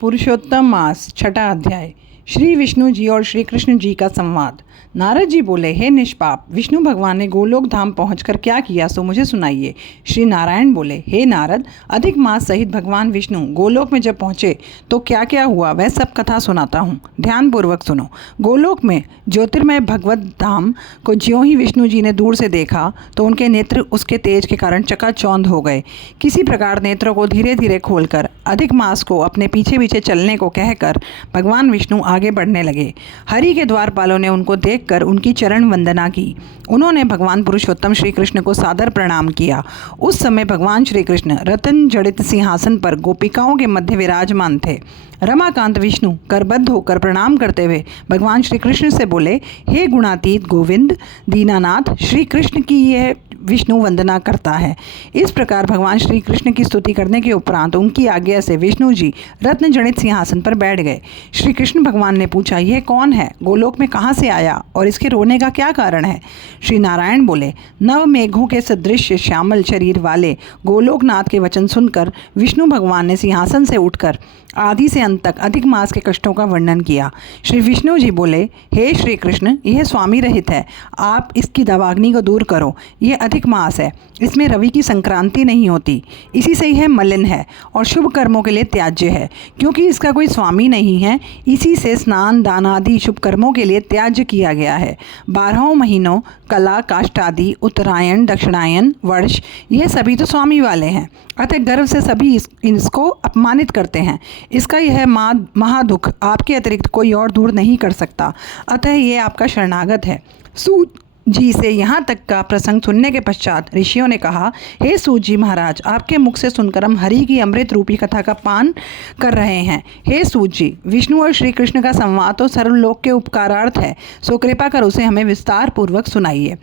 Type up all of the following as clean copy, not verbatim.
पुरुषोत्तम मास छठा अध्याय। श्री विष्णु जी और श्री कृष्ण जी का संवाद। नारद जी बोले, हे निष्पाप, विष्णु भगवान ने गोलोक धाम पहुंचकर क्या किया सो मुझे सुनाइए। श्री नारायण बोले, हे नारद, अधिक मास सहित भगवान विष्णु गोलोक में जब पहुंचे तो क्या क्या हुआ वह सब कथा सुनाता हूँ, ध्यानपूर्वक सुनो। गोलोक में ज्योतिर्मय भगवत धाम को ज्यों ही विष्णु जी ने दूर से देखा तो उनके नेत्र उसके तेज के कारण चकाचौंध हो गए। किसी प्रकार नेत्रों को धीरे धीरे खोलकर अधिक मास को अपने पीछे पीछे चलने को कहकर भगवान विष्णु आगे बढ़ने लगे। हरि के द्वारपालों ने उनको देखकर उनकी चरण वंदना की। उन्होंने भगवान पुरुषोत्तम श्री कृष्ण को सादर प्रणाम किया। उस समय भगवान श्री कृष्ण रतन जड़ित सिंहासन पर गोपिकाओं के मध्य विराजमान थे। रमाकांत विष्णु करबद्ध होकर प्रणाम करते हुए भगवान श्री कृष्ण से बोले, हे गुणातीत गोविंद दीनानाथ, श्री कृष्ण की यह विष्णु वंदना करता है। इस प्रकार भगवान श्री कृष्ण की स्तुति करने के उपरांत उनकी आज्ञा से विष्णु जी रत्न जड़ित सिंहासन पर बैठ गए। श्री कृष्ण भगवान ने पूछा, यह कौन है, गोलोक में कहाँ से आया और इसके रोने का क्या कारण है। श्री नारायण बोले, नव मेघों के सदृश श्यामल शरीर वाले गोलोकनाथ के वचन सुनकर विष्णु भगवान ने सिंहासन से उठकर आदि से अंत तक अधिक मास के कष्टों का वर्णन किया। श्री विष्णु जी बोले, हे श्री कृष्ण, यह स्वामी रहित है, आप इसकी दावाग्नि को दूर करो। यह अधिक मास है, इसमें रवि की संक्रांति नहीं होती, इसी से यह मलिन है और शुभ कर्मों के लिए त्याज्य है। क्योंकि इसका कोई स्वामी नहीं है, इसी से स्नान दान आदि शुभ कर्मों के लिए त्याज्य किया गया है। 12 महीनों कला काष्ठादि उत्तरायण दक्षिणायन वर्ष ये सभी तो स्वामी वाले हैं, अतः गर्व से सभी इसको अपमानित करते हैं। इसका यह महादुख आपके अतिरिक्त कोई और दूर नहीं कर सकता, अतः ये आपका शरणागत है। सूत जी से यहाँ तक का प्रसंग सुनने के पश्चात ऋषियों ने कहा, हे सूत जी महाराज, आपके मुख से सुनकर हम हरि की अमृत रूपी कथा का पान कर रहे हैं। हे सूत जी, विष्णु और श्री कृष्ण का संवाद तो सर्वलोक के उपकारार्थ है, सो कृपा कर उसे हमें विस्तार पूर्वक सुनाइए।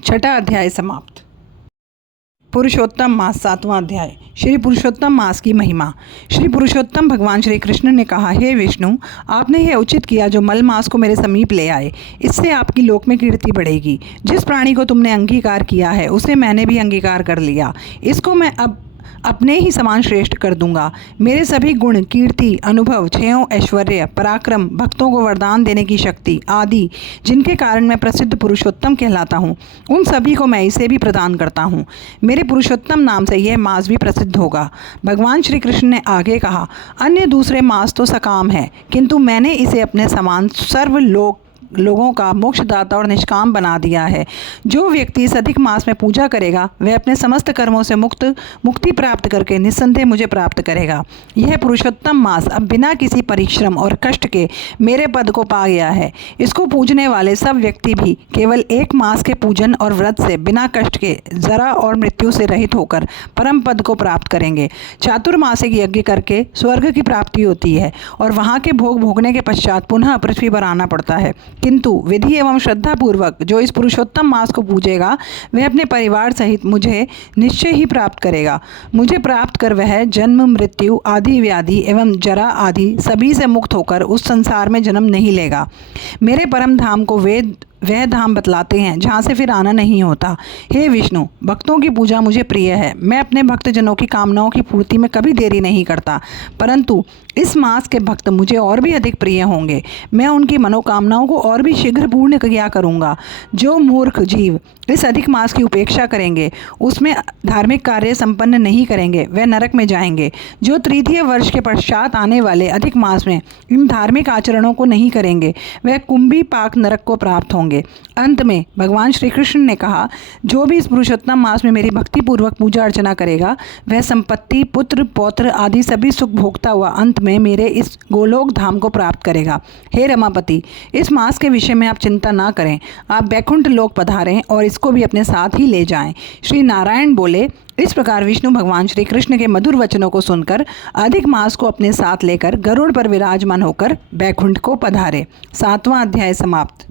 छठा अध्याय समाप्त। पुरुषोत्तम मास सातवां अध्याय। श्री पुरुषोत्तम मास की महिमा। श्री पुरुषोत्तम भगवान श्री कृष्ण ने कहा, हे विष्णु, आपने यह उचित किया जो मल मास को मेरे समीप ले आए। इससे आपकी लोक में कीर्ति बढ़ेगी। जिस प्राणी को तुमने अंगीकार किया है उसे मैंने भी अंगीकार कर लिया। इसको मैं अब अपने ही समान श्रेष्ठ कर दूंगा। मेरे सभी गुण, कीर्ति, अनुभव, क्षयों, ऐश्वर्य, पराक्रम, भक्तों को वरदान देने की शक्ति आदि, जिनके कारण मैं प्रसिद्ध पुरुषोत्तम कहलाता हूँ, उन सभी को मैं इसे भी प्रदान करता हूँ। मेरे पुरुषोत्तम नाम से यह मास भी प्रसिद्ध होगा। भगवान श्री कृष्ण ने आगे कहा, अन्य दूसरे मास तो सकाम है, किंतु मैंने इसे अपने समान लोगों का मोक्षदाता और निष्काम बना दिया है। जो व्यक्ति इस अधिक मास में पूजा करेगा वह अपने समस्त कर्मों से मुक्ति प्राप्त करके निस्संदेह मुझे प्राप्त करेगा। यह पुरुषोत्तम मास अब बिना किसी परिश्रम और कष्ट के मेरे पद को पा गया है। इसको पूजने वाले सब व्यक्ति भी केवल एक मास के पूजन और व्रत से बिना कष्ट के जरा और मृत्यु से रहित होकर परम पद को प्राप्त करेंगे। चातुर्मासिक यज्ञ करके स्वर्ग की प्राप्ति होती है और वहाँ के भोग भोगने के पश्चात पुनः पृथ्वी पर आना पड़ता है। किंतु विधि एवं श्रद्धा पूर्वक जो इस पुरुषोत्तम मास को पूजेगा वह अपने परिवार सहित मुझे निश्चय ही प्राप्त करेगा। मुझे प्राप्त कर वह जन्म मृत्यु आदि व्याधि एवं जरा आदि सभी से मुक्त होकर उस संसार में जन्म नहीं लेगा। मेरे परम धाम को वह धाम बतलाते हैं जहाँ से फिर आना नहीं होता। हे विष्णु, भक्तों की पूजा मुझे प्रिय है। मैं अपने भक्तजनों की कामनाओं की पूर्ति में कभी देरी नहीं करता, परंतु इस मास के भक्त मुझे और भी अधिक प्रिय होंगे। मैं उनकी मनोकामनाओं को और भी शीघ्र पूर्ण किया करूँगा। जो मूर्ख जीव इस अधिक मास की उपेक्षा करेंगे, उसमें धार्मिक कार्य संपन्न नहीं करेंगे, वह नरक में जाएंगे। जो तृतीय वर्ष के पश्चात आने वाले अधिक मास में इन धार्मिक आचरणों को नहीं करेंगे, वह कुंभी पाक नरक को प्राप्त होंगे। अंत में भगवान श्री कृष्ण ने कहा, जो भी इस पुरुषोत्तम मास में मेरी भक्ति पूर्वक पूजा अर्चना करेगा वह संपत्ति, पुत्र पौत्र आदि सभी सुख भोगता हुआ अंत में मेरे इस गोलोक धाम को प्राप्त करेगा। हे रमापति, इस मास के विषय में आप चिंता ना करें, आप बैकुंठ लोक पधारें और इसको भी अपने साथ ही ले जाएं। श्री नारायण बोले, इस प्रकार विष्णु भगवान श्री कृष्ण के मधुर वचनों को सुनकर अधिक मास को अपने साथ लेकर गरुड़ पर विराजमान होकर बैकुंठ को पधारे। सातवां अध्याय समाप्त।